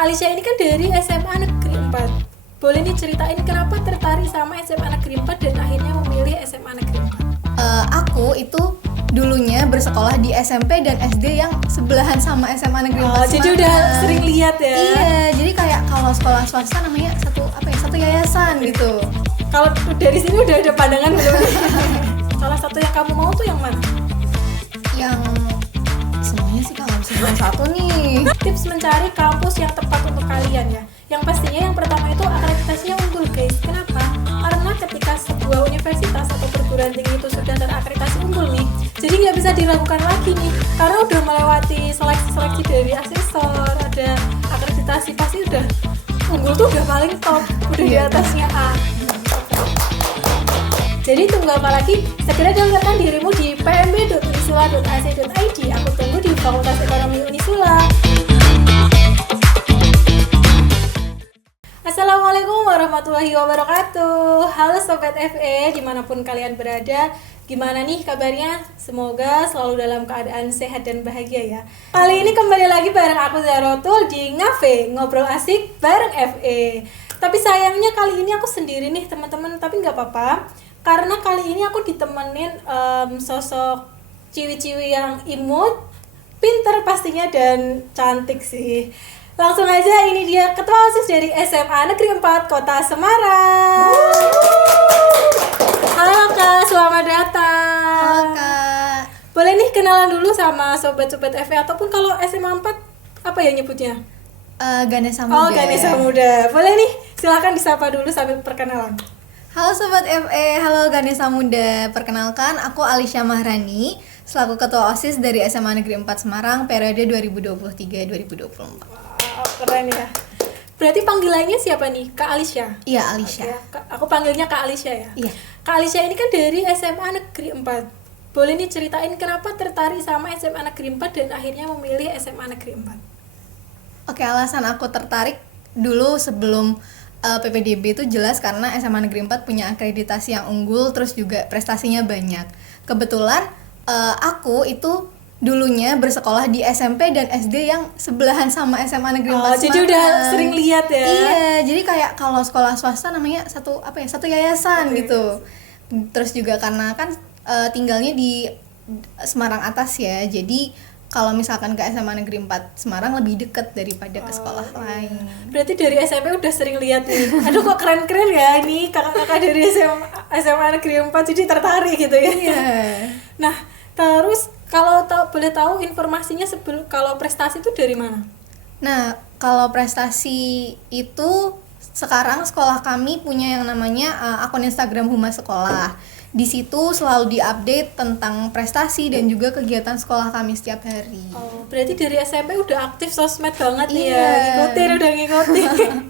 Kak Alicia ini kan dari SMA Negeri 4. Boleh nih ceritain kenapa tertarik sama SMA Negeri 4 dan akhirnya memilih SMA Negeri 4? Aku itu dulunya bersekolah di SMP dan SD yang sebelahan sama SMA Negeri 4 jadi udah sering lihat ya? Iya, jadi kayak kalau sekolah swasta namanya satu yayasan gitu. Kalau dari sini udah ada pandangan belum? Salah satu yang kamu mau tuh yang mana? Yang semuanya sih kalau misalnya satu nih. Tips mencari kampus yang tepat untuk kalian ya. Yang pastinya yang pertama itu akreditasinya unggul guys. Kenapa? Karena ketika sebuah universitas atau perguruan tinggi itu sudah terakreditasi unggul nih, jadi nggak bisa diragukan lagi nih, karena udah melewati seleksi dari asesor, ada akreditasi, pasti udah unggul tuh udah paling top, udah di atasnya A. Jadi tunggu apa lagi? Segera daftarkan dirimu di pmb.unisula.ac.id. Aku tunggu di Fakultas Ekonomi Unisula. Assalamualaikum warahmatullahi wabarakatuh. Halo Sobat FE, dimanapun kalian berada. Gimana nih kabarnya? Semoga selalu dalam keadaan sehat dan bahagia ya. Kali ini kembali lagi bareng aku Zarotul di Ngafe, ngobrol asik bareng FE. Tapi sayangnya kali ini aku sendiri nih teman-teman, tapi nggak apa-apa. Karena kali ini aku ditemenin sosok ciwi-ciwi yang imut, pinter pastinya dan cantik sih. Langsung aja, ini dia Ketua OSIS dari SMA Negeri 4 Kota Semarang. Halo Kak, selamat datang. Halo Kak. Boleh nih kenalan dulu sama sobat-sobat FE ataupun kalau SMA 4 apa ya nyebutnya? Ganesha Muda. Oh, Ganesha Muda. Boleh nih, silakan disapa dulu sambil perkenalan. Halo Sobat FE, halo Ganesha Muda. Perkenalkan, aku Alicia Mahrani, selaku Ketua OSIS dari SMA Negeri 4 Semarang periode 2023-2024. Wow, keren ya. Berarti panggilannya siapa nih? Kak Alicia? Iya, Alicia. Oke, aku panggilnya Kak Alicia ya? Iya. Kak Alicia ini kan dari SMA Negeri 4. Boleh nih ceritain kenapa tertarik sama SMA Negeri 4 dan akhirnya memilih SMA Negeri 4? Oke, alasan aku tertarik dulu sebelum PPDB itu jelas karena SMA Negeri 4 punya akreditasi yang unggul, terus juga prestasinya banyak. Kebetulan aku itu dulunya bersekolah di SMP dan SD yang sebelahan sama SMA Negeri 4 jadi udah sering lihat ya? Iya, jadi kayak kalau sekolah swasta namanya satu yayasan gitu. Terus juga karena kan tinggalnya di Semarang atas ya, jadi kalau misalkan ke SMA Negeri 4 Semarang lebih dekat daripada ke sekolah lain. Berarti dari SMP udah sering lihat nih. Aduh kok keren-keren ya ini kakak-kakak dari SMA Negeri 4, jadi tertarik gitu ya. Iya. Nah, terus kalau boleh tahu informasinya sebelum kalau prestasi itu dari mana? Nah, kalau prestasi itu sekarang sekolah kami punya yang namanya akun Instagram Humas Sekolah. Di situ selalu diupdate tentang prestasi dan juga kegiatan sekolah kami setiap hari. Oh, berarti dari SMP udah aktif sosmed banget nih Iya. ya. Ngikutin.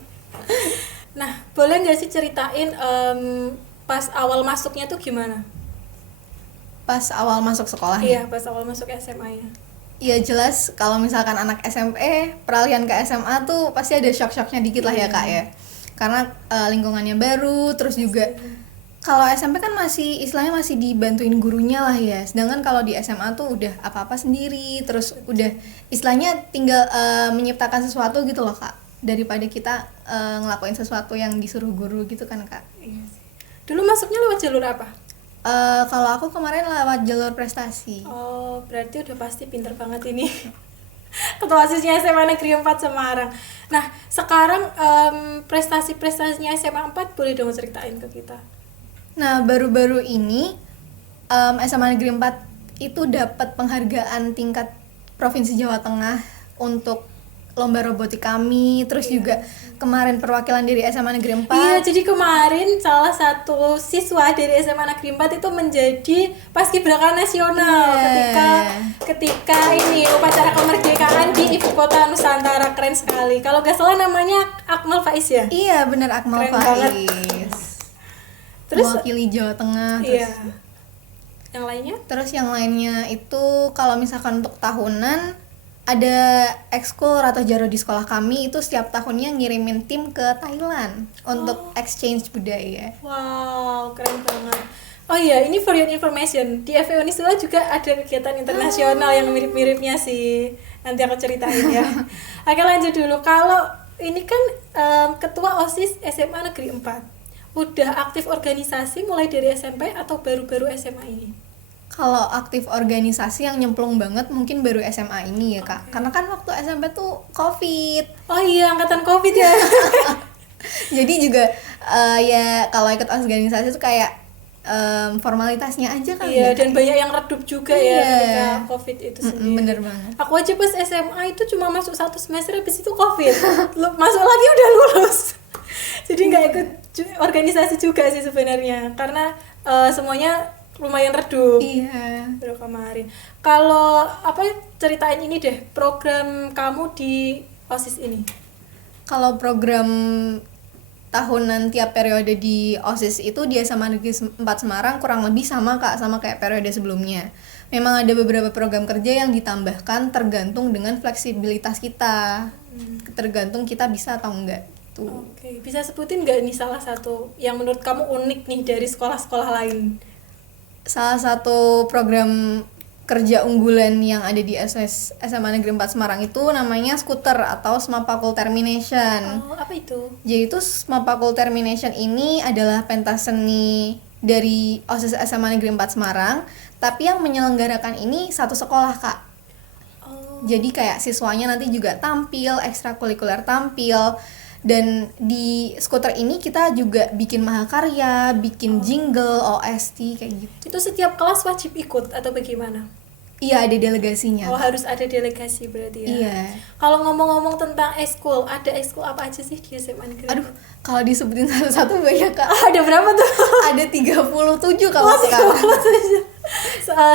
Nah, boleh nggak sih ceritain pas awal masuknya tuh gimana? Pas awal masuk sekolah Iya, pas awal masuk SMA-nya. Ya jelas kalau misalkan anak SMP peralihan ke SMA tuh pasti ada shock-shocknya dikit lah ya Kak ya. Karena lingkungannya baru, terus juga kalau SMP kan masih istilahnya masih dibantuin gurunya lah ya. Sedangkan kalau di SMA tuh udah apa-apa sendiri, terus udah istilahnya tinggal menciptakan sesuatu gitu loh Kak. Daripada kita ngelakuin sesuatu yang disuruh guru gitu kan Kak. Iya sih. Dulu masuknya lewat jalur apa? Kalau aku kemarin lewat jalur prestasi. Oh, berarti udah pasti pinter banget ini. Ketua OSISnya SMA Negeri 4 Semarang. Nah, sekarang prestasi-prestasinya SMA 4 boleh dong ceritain ke kita? Nah, baru-baru ini SMA Negeri 4 itu dapat penghargaan tingkat Provinsi Jawa Tengah untuk lomba robotik kami, terus juga kemarin perwakilan dari SMA Negeri 4. Iya, jadi kemarin salah satu siswa dari SMA Negeri 4 itu menjadi paskibraka nasional ketika ini upacara kemerdekaan di Ibu Kota Nusantara. Keren sekali. Kalau nggak salah namanya Akmal Faiz ya? Iya, benar, Akmal Faiz. Terus mewakili Jawa Tengah. Iya. Yang lainnya? Terus yang lainnya itu kalau misalkan untuk tahunan ada ekskul Ratu Jaro di sekolah kami itu setiap tahunnya ngirimin tim ke Thailand untuk exchange budaya. Wow, keren banget. Oh iya, ini for your information, di FE Unisula juga ada kegiatan internasional yang mirip-miripnya sih. Nanti aku ceritain ya. Oke, lanjut dulu. Kalau ini kan ketua OSIS SMA Negeri 4. Udah aktif organisasi mulai dari SMP atau baru-baru SMA ini? Kalau aktif organisasi yang nyemplung banget mungkin baru SMA ini ya Kak. Karena kan waktu SMP tuh COVID. Oh iya, angkatan COVID ya. Jadi juga ya kalau ikut organisasi tuh kayak formalitasnya aja kan. Iya, dan banyak yang redup juga ya Iya. ketika COVID itu sendiri. Bener banget. Aku aja pas SMA itu cuma masuk 1 semester, habis itu COVID. Masuk lagi udah lulus. Jadi nggak ikut organisasi juga sih sebenarnya, karena semuanya lumayan redup. Iya. Baru kemarin. Kalau apa, ceritain ini deh, program kamu di OSIS ini. Kalau program tahunan tiap periode di OSIS itu di SMA Negeri 4 Semarang kurang lebih sama Kak, sama kayak periode sebelumnya. Memang ada beberapa program kerja yang ditambahkan tergantung dengan fleksibilitas kita. Tergantung kita bisa atau enggak. Tuh. Oke, bisa sebutin nggak nih salah satu yang menurut kamu unik nih dari sekolah-sekolah lain? Salah satu program kerja unggulan yang ada di SMA Negeri 4 Semarang itu namanya Skuter atau Smapakul Termination. Oh, apa itu? Jadi itu Smapakul Termination ini adalah pentas seni dari OSIS SMA Negeri 4 Semarang, tapi yang menyelenggarakan ini satu sekolah Kak. Oh, Jadi kayak siswanya nanti juga tampil, ekstrakurikuler tampil. Dan di Skuter ini kita juga bikin mahakarya, bikin jingle, OST kayak gitu. itu setiap kelas wajib ikut atau bagaimana? Iya, ada delegasinya. Oh, harus ada delegasi berarti ya? Iya. Kalau ngomong-ngomong tentang ekskul, ada ekskul apa aja sih di SMA Negeri? Aduh, kalau disebutin satu-satu banyak Kak. ada berapa tuh? Ada 37 kalau sekarang.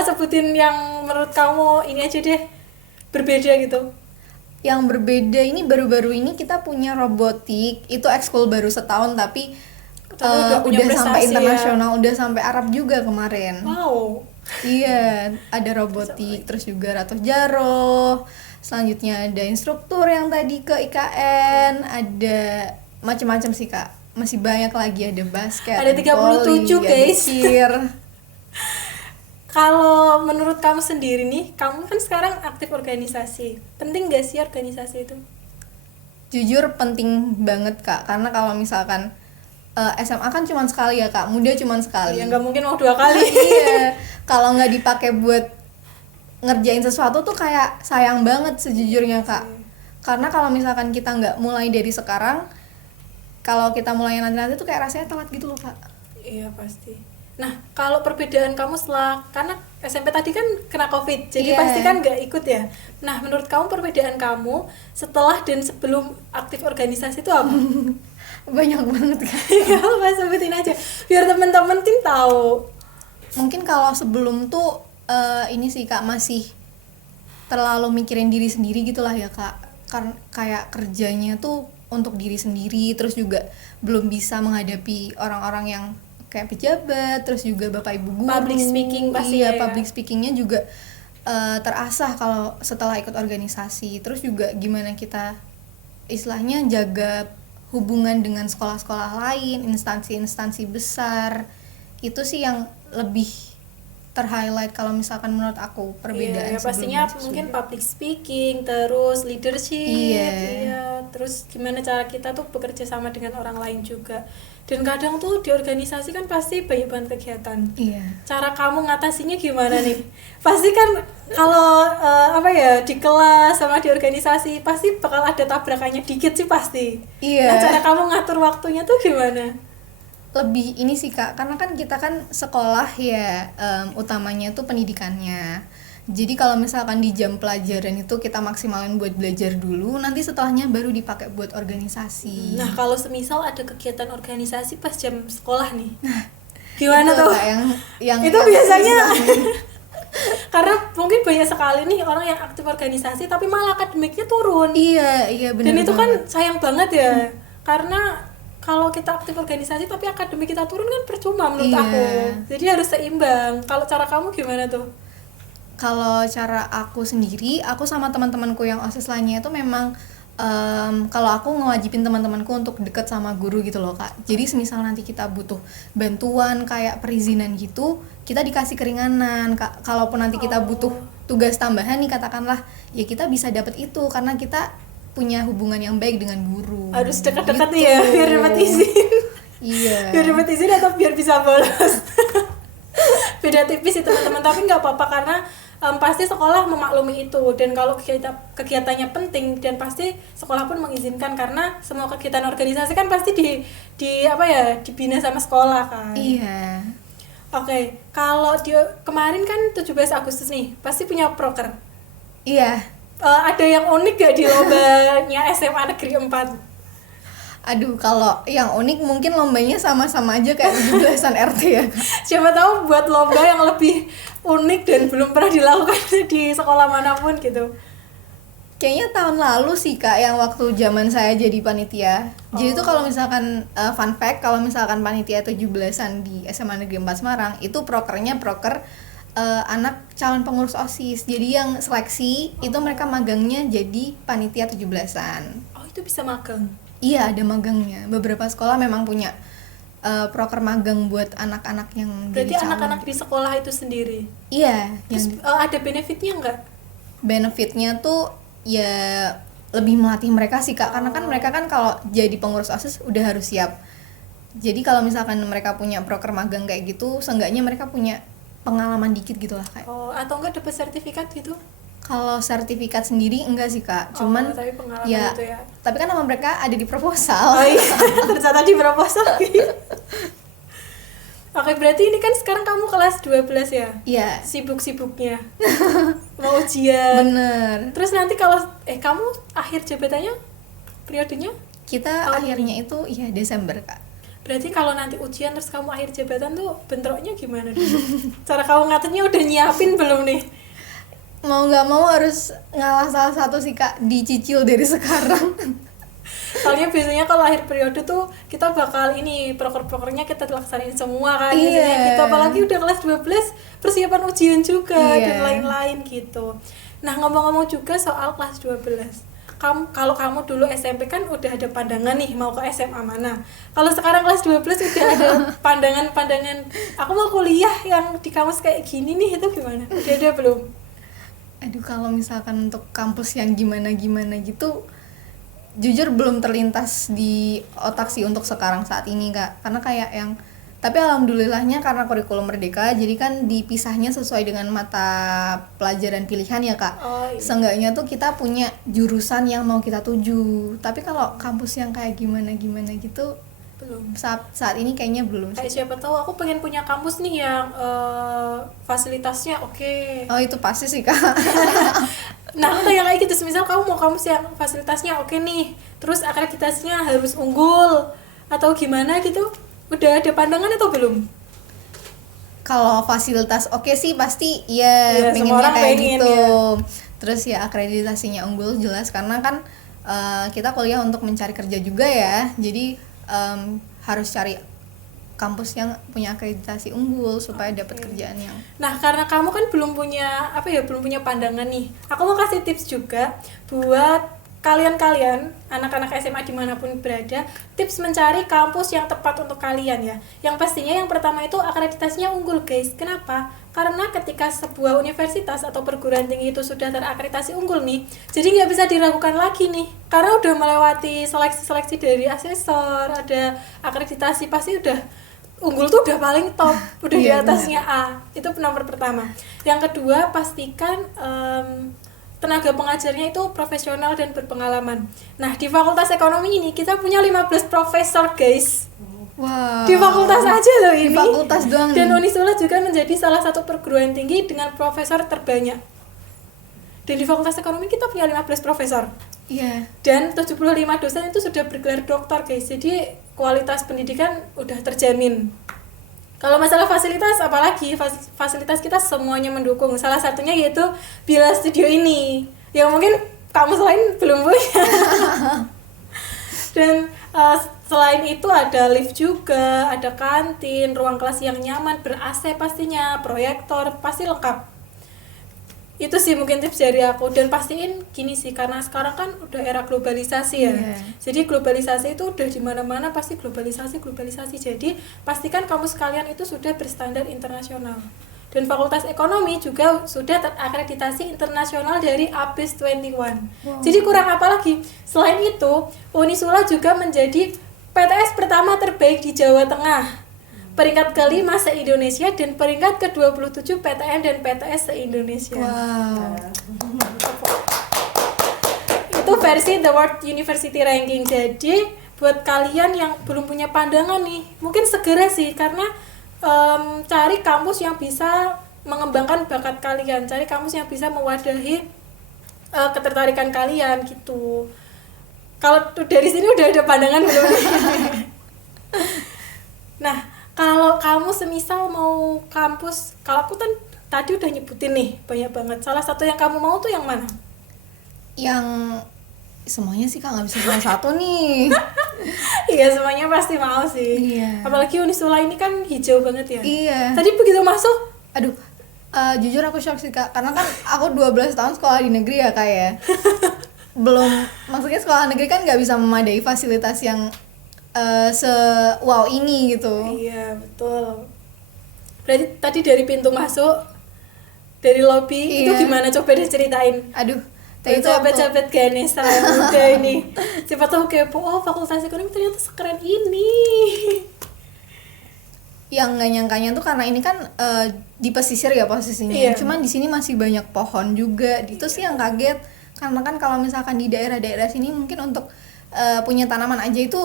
Sebutin yang menurut kamu ini aja deh, berbeda gitu. Yang berbeda ini baru-baru ini kita punya robotik, itu ekskul baru setahun tapi Udah punya udah sampai prestasi internasional, udah sampai Arab juga kemarin. Wow. Iya, ada robotik, terus juga Ratu Jaro. Selanjutnya ada instruktur yang tadi ke IKN, ada macam-macam sih Kak. Masih banyak lagi, ada basket, Ada 37 volley, guys. ada cheer. Kalau menurut kamu sendiri nih, kamu kan sekarang aktif organisasi. Penting gak sih organisasi itu? Jujur penting banget Kak, karena kalau misalkan SMA kan cuma sekali ya Kak, muda cuma sekali. Ya nggak mungkin mau 2 kali. Iya, kalau nggak dipakai buat ngerjain sesuatu tuh kayak sayang banget sejujurnya Kak. Karena kalau misalkan kita nggak mulai dari sekarang, kalau kita mulai nanti tuh kayak rasanya telat gitu loh Kak. Iya pasti. Nah, kalau perbedaan kamu setelah, karena SMP tadi kan kena COVID, jadi Iya. pasti kan nggak ikut ya. Nah, menurut kamu perbedaan kamu setelah dan sebelum aktif organisasi itu apa? Banyak banget Kak. Gak apa, sebutin aja biar teman-teman tim tahu. Mungkin kalau sebelum tuh ini sih Kak, masih terlalu mikirin diri sendiri gitulah ya Kak. Karena kayak kerjanya tuh untuk diri sendiri, terus juga belum bisa menghadapi orang-orang yang kayak pejabat, terus juga bapak ibu guru. Public speaking pasti iya, ya. public speakingnya juga terasah kalau setelah ikut organisasi. Terus juga gimana kita istilahnya jaga hubungan dengan sekolah-sekolah lain, instansi-instansi besar. Itu sih yang lebih ter-highlight kalau misalkan menurut aku perbedaan. Iya, pastinya mungkin public speaking, terus leadership. Iya. Terus gimana cara kita tuh bekerja sama dengan orang lain juga. Dan kadang tuh di organisasi kan pasti banyak banget kegiatan. Iya. Cara kamu ngatasinya gimana nih? Pasti kan kalau di kelas sama di organisasi pasti bakal ada tabrakannya dikit sih pasti. Iya. Nah, cara kamu ngatur waktunya tuh gimana? Lebih ini sih Kak, karena kan kita kan sekolah ya, utamanya tuh pendidikannya. Jadi kalau misalkan di jam pelajaran itu kita maksimalin buat belajar dulu, nanti setelahnya baru dipakai buat organisasi. Nah, kalau semisal ada kegiatan organisasi pas jam sekolah nih, gimana itu, tuh? Kak, yang itu biasanya karena mungkin banyak sekali nih orang yang aktif organisasi tapi malah akademiknya turun. Iya benar. Dan itu kan sayang banget ya, karena kalau kita aktif organisasi tapi akademik kita turun kan percuma menurut Iya. aku. Jadi harus seimbang. Kalau cara kamu gimana tuh? Kalau cara aku sendiri, aku sama teman-temanku yang OSIS lainnya itu memang kalau aku ngewajibin teman-temanku untuk deket sama guru gitu loh Kak. Jadi semisal nanti kita butuh bantuan kayak perizinan gitu, kita dikasih keringanan. Kalaupun nanti kita butuh tugas tambahan nih katakanlah, ya kita bisa dapat itu karena kita punya hubungan yang baik dengan guru. Harus dekat-dekat Gitu. nih ya biar dapat izin. Iya. Biar dapat izin atau biar bisa bolos. Beda tipis sih teman-teman, tapi nggak apa-apa karena pasti sekolah memaklumi itu, dan kalau kegiatannya penting dan pasti sekolah pun mengizinkan karena semua kegiatan organisasi kan pasti di apa ya, dibina sama sekolah kan. Iya. Oke, kalau kemarin kan 17 Agustus nih pasti punya proker. Iya. Ada yang unik gak di lombanya SMA Negeri 4? Aduh, kalau yang unik mungkin lombanya sama-sama aja kayak 17-an RT ya. Siapa tahu buat lomba yang lebih unik dan belum pernah dilakukan di sekolah manapun gitu. Kayaknya tahun lalu sih Kak, yang waktu zaman saya jadi panitia. Jadi tuh kalau misalkan fun fact, kalau misalkan panitia 17-an di SMA Negeri 4 Semarang, itu prokernya proker anak calon pengurus OSIS. Jadi yang seleksi itu mereka magangnya jadi panitia 17-an. Oh, itu bisa magang. Iya, ada magangnya. Beberapa sekolah memang punya proker magang buat anak-anak yang Berarti jadi calon. anak-anak di sekolah itu sendiri. Iya, Terus yang ada benefitnya nggak? benefitnya tuh ya lebih melatih mereka sih Kak, karena kan mereka kan kalau jadi pengurus OSIS udah harus siap. Jadi kalau misalkan mereka punya proker magang kayak gitu, seenggaknya mereka punya pengalaman dikit gitu lah Kak. Oh, atau enggak dapat sertifikat gitu? Kalau sertifikat sendiri enggak sih Kak, cuman tapi pengalaman ya, itu ya. tapi kan nama mereka ada di proposal. Oh iya, ternyata di proposal. Oke, berarti ini kan sekarang kamu kelas 12 ya? Iya. Sibuk-sibuknya. Mau ujian. Bener. Terus nanti kalau kamu akhir jabatannya periodenya? Kita Oh, akhirnya itu ya Desember Kak. Berarti kalau nanti ujian terus kamu akhir jabatan tuh bentroknya gimana dulu? Cara kamu ngaturnya udah nyiapin belum nih? Mau nggak mau harus ngalah salah satu sih Kak, dicicil dari sekarang. Soalnya biasanya kalau akhir periode tuh kita bakal ini proker-prokernya kita laksanain semua kan. Iya. Biasanya gitu, apalagi udah kelas 12 persiapan ujian juga Iya. dan lain-lain gitu. Nah, ngomong-ngomong juga soal kelas 12. Kalau kamu dulu SMP kan udah ada pandangan nih mau ke SMA mana. Kalau sekarang kelas 12 udah ada pandangan-pandangan aku mau kuliah yang di kampus kayak gini nih, itu gimana? Udah ada belum? Aduh, kalau misalkan untuk kampus yang gimana-gimana gitu, jujur belum terlintas di otak sih untuk sekarang saat ini Kak. Karena kayak yang, tapi alhamdulillahnya karena kurikulum merdeka, jadi kan dipisahnya sesuai dengan mata pelajaran pilihan ya Kak. Oh, iya. Seenggaknya tuh kita punya jurusan yang mau kita tuju. Tapi kalau kampus yang kayak gimana-gimana gitu, Belum. saat ini kayaknya belum Kayak sih. siapa tahu aku pengen punya kampus nih yang fasilitasnya oke. Oh, itu pasti sih Kak. Nah, aku tanya kayak gitu, misal kamu mau kampus yang fasilitasnya oke nih, terus akreditasinya harus unggul atau gimana gitu, udah ada pandangan atau belum? Kalau fasilitas oke sih pasti ya, Iya, semua pengennya orang kayak pengen, gitu. ya. Terus ya akreditasinya unggul jelas, karena kan kita kuliah untuk mencari kerja juga ya. Jadi harus cari kampus yang punya akreditasi unggul supaya dapat kerjaan yang. Nah, karena kamu kan belum punya pandangan nih, aku mau kasih tips juga buat kalian-kalian, anak-anak SMA dimanapun berada, tips mencari kampus yang tepat untuk kalian ya. Yang pastinya yang pertama itu akreditasinya unggul guys. Kenapa? Karena ketika sebuah universitas atau perguruan tinggi itu sudah terakreditasi unggul nih, jadi nggak bisa diragukan lagi nih, karena udah melewati seleksi-seleksi dari asesor, ada akreditasi, pasti udah unggul tuh udah paling top, udah di Iya, atasnya A. Itu nomor pertama. Yang kedua, pastikan tenaga pengajarnya itu profesional dan berpengalaman. Nah, di Fakultas Ekonomi ini kita punya 15 profesor guys. Wah. Di fakultas aja loh ini. Di fakultas doang Dan nih. Unisula juga menjadi salah satu perguruan tinggi dengan profesor terbanyak. Dan di Fakultas Ekonomi kita punya 15 profesor. Iya. Dan 75 dosen itu sudah bergelar doktor guys. Jadi kualitas pendidikan udah terjamin. Kalau masalah fasilitas, apalagi fasilitas kita semuanya mendukung. Salah satunya yaitu Bila Studio ini, yang mungkin kamu selain belum punya. Dan selain itu ada lift juga, ada kantin, ruang kelas yang nyaman, ber-AC pastinya, proyektor, pasti lengkap. Itu sih mungkin tips dari aku. Dan pastiin gini sih, karena sekarang kan udah era globalisasi ya. Iya. Jadi globalisasi itu udah di mana-mana pasti globalisasi. Jadi pastikan kampus kalian itu sudah berstandar internasional. Dan Fakultas Ekonomi juga sudah terakreditasi internasional dari ABIS 21. Jadi kurang apa lagi? Selain itu, Unisula juga menjadi PTS pertama terbaik di Jawa Tengah, peringkat kelima se-Indonesia, dan peringkat ke-27 PTN dan PTS se-Indonesia. Wow. Itu versi The World University Ranking. Jadi buat kalian yang belum punya pandangan nih, mungkin segera sih, karena cari kampus yang bisa mengembangkan bakat kalian, cari kampus yang bisa mewadahi ketertarikan kalian gitu. Kalau dari sini udah ada pandangan belum? Nah, kalau kamu semisal mau kampus, kalau aku kan tadi udah nyebutin nih banyak banget. Salah satu yang kamu mau tuh yang mana? Yang semuanya sih Kak, nggak bisa salah satu nih. Iya, semuanya pasti mau sih. Iya. Apalagi Unisula ini kan hijau banget ya. Iya. Tadi begitu masuk, Aduh, jujur aku shock sih Kak, karena kan aku 12 tahun sekolah di negeri ya Kak ya. Belum, maksudnya sekolah negeri kan nggak bisa memadai fasilitas yang wow ini gitu. iya betul. Berarti tadi dari pintu masuk, dari lobby, itu Iya. gimana? Coba deh ceritain. Aduh, Tadi tadi itu aku, sahabat-sahabat Ganesha yang muda ini. Siapa tahu kepo, oh Fakultas Ekonomi ternyata sekeren ini. yang nggak nyangkanya tuh karena ini kan di pesisir ya posisinya. Iya. Cuman di sini masih banyak pohon juga. Itu sih yang kaget. Karena kan kalau misalkan di daerah-daerah sini mungkin untuk punya tanaman aja itu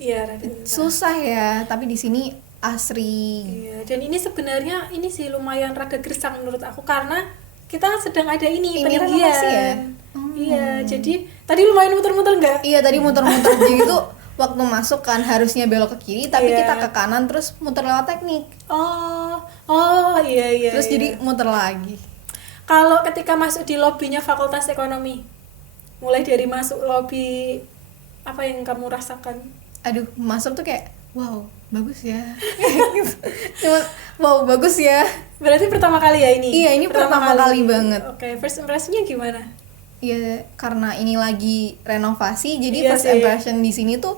Iya, rada susah ya. Tapi di sini asri. Iya, dan ini sebenarnya ini sih lumayan rada gersang menurut aku, karena kita sedang ada ini Ini peninggian. renovasi ya? Iya, jadi tadi lumayan muter-muter enggak? Iya tadi muter-muter jadi itu waktu masuk kan harusnya belok ke kiri tapi Iya. kita ke kanan terus muter lewat teknik. Oh iya. Terus iya. jadi muter lagi. Kalau ketika masuk di lobinya Fakultas Ekonomi, mulai dari masuk lobi, apa yang kamu rasakan? Aduh, masuk tuh kayak wow, bagus ya. Cuman wow, bagus ya. Berarti pertama kali ya ini? Iya, ini pertama kali banget. Oke, first impression-nya gimana? Iya, karena ini lagi renovasi jadi Iya first sih. impression di sini tuh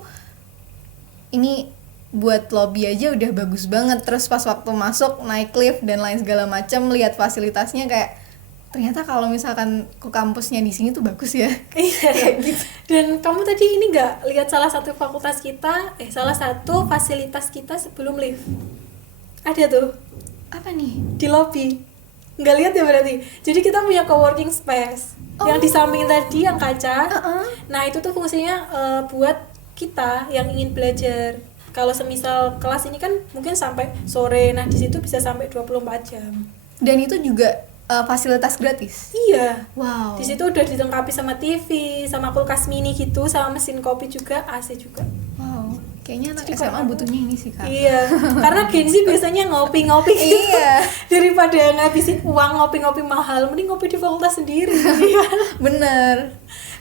ini buat lobby aja udah bagus banget. Terus pas waktu masuk naik lift dan lain segala macam, lihat fasilitasnya kayak ternyata kalau misalkan ke kampusnya di sini tuh bagus ya. Iya. Dan kamu tadi ini nggak lihat salah satu fakultas kita, salah satu fasilitas kita sebelum lift? Ada tuh Apa nih? di lobby. Nggak lihat ya berarti? Jadi kita punya coworking space yang di samping tadi yang kaca. Nah itu tuh fungsinya buat kita yang ingin belajar. Kalau semisal kelas ini kan mungkin sampai sore, nah di situ bisa sampai 24 jam. Dan itu juga fasilitas gratis. Iya. Wow. Di situ udah dilengkapi sama TV, sama kulkas mini gitu, sama mesin kopi juga, AC juga. Wow. Kayaknya anak Jadi SMA kalau- butuhnya ini sih Kak. Iya, karena Gen Z biasanya ngopi-ngopi gitu. Iya. Daripada ngabisin uang ngopi-ngopi mahal, mending ngopi di fakultas sendiri. Bener.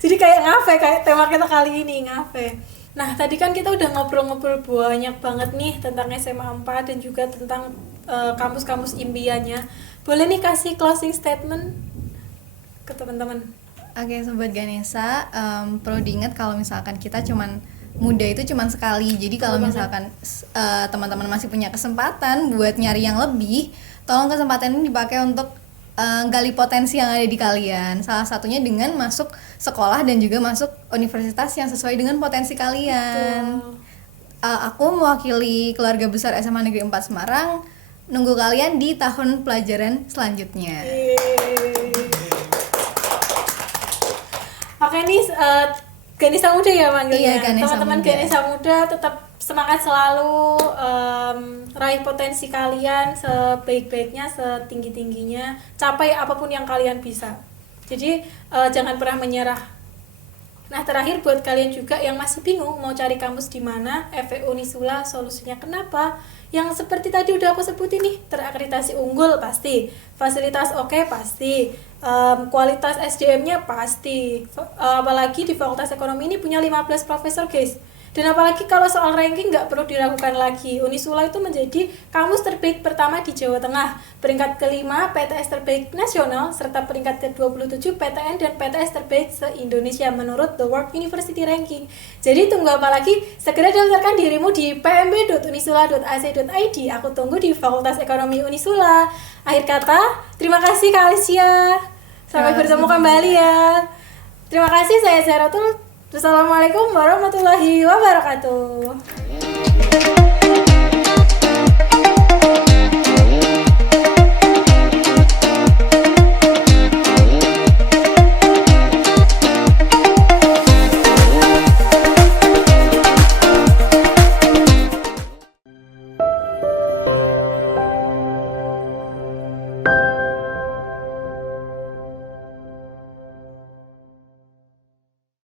Jadi kayak ngafe, kayak tema kita kali ini, ngafe. Nah, tadi kan kita udah ngobrol-ngobrol banyak banget nih tentang SMA 4 dan juga tentang kampus-kampus impiannya. Boleh nih kasih closing statement ke teman-teman? Oke, Sobat Ganesha, perlu diingat kalau misalkan kita cuman muda itu cuman sekali. Jadi kalau Betul misalkan teman-teman masih punya kesempatan buat nyari yang lebih, tolong kesempatan ini dipakai untuk gali potensi yang ada di kalian. Salah satunya dengan masuk sekolah dan juga masuk universitas yang sesuai dengan potensi kalian. Betul. Aku mewakili keluarga besar SMA Negeri 4 Semarang. Nunggu kalian di tahun pelajaran selanjutnya. Oke nih, Ganesha Muda ya manggilnya. Iya, Ganesha Teman-teman Muda. Ganesha Muda tetap semangat selalu, raih potensi kalian sebaik-baiknya, setinggi-tingginya, capai apapun yang kalian bisa. Jadi jangan pernah menyerah. Nah, terakhir buat kalian juga yang masih bingung mau cari kampus di mana, FE Unisula solusinya kenapa? Yang seperti tadi udah aku sebutin nih, terakreditasi unggul pasti, fasilitas oke pasti, kualitas SDM-nya pasti. Apalagi di Fakultas Ekonomi ini punya 15 profesor guys. Dan apalagi kalau soal ranking nggak perlu diragukan lagi. Unisula itu menjadi kampus terbaik pertama di Jawa Tengah, peringkat kelima PTS terbaik nasional, serta peringkat ke-27 PTN dan PTS terbaik se-Indonesia menurut The World University Ranking. Jadi tunggu apa lagi? Segera daftarkan dirimu di pmb.unisula.ac.id. Aku tunggu di Fakultas Ekonomi Unisula. Akhir kata, terima kasih Kak Alicia. Sampai bertemu kembali ya. Terima kasih, saya Zaratul. Wassalamualaikum warahmatullahi wabarakatuh.